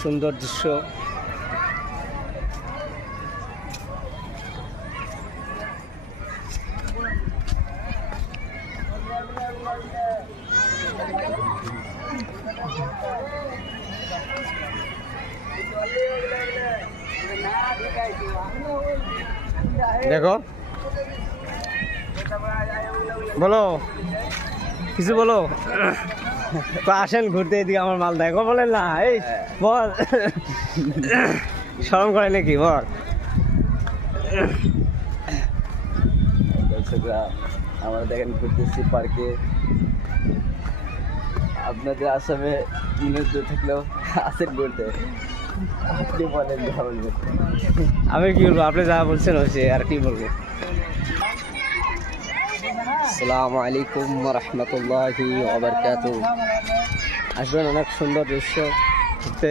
সুন্দর দৃশ্য। দেখো, বলো কিছু বলো তো, আসেন ঘুরতে এদিকে, আমার মাল দেখো। বলেন না, এই বল, শরম করে নাকি বল। দর্শকরা আমরা দেখেন ঘুরতেছি পার্কে। আপনাদের আসামে নিউজ থাকলেও আসেন ঘুরতে, আপনি বলেন যা বলবেন। আমি কি বলবো, আপনি যা বলছেন হয়েছে, আর কি বলবো। আসসালামু আলাইকুম রহমতুল্লাহি ওয়া বারাকাতুহু। আসবেন, অনেক সুন্দর দৃশ্য ঘুরতে।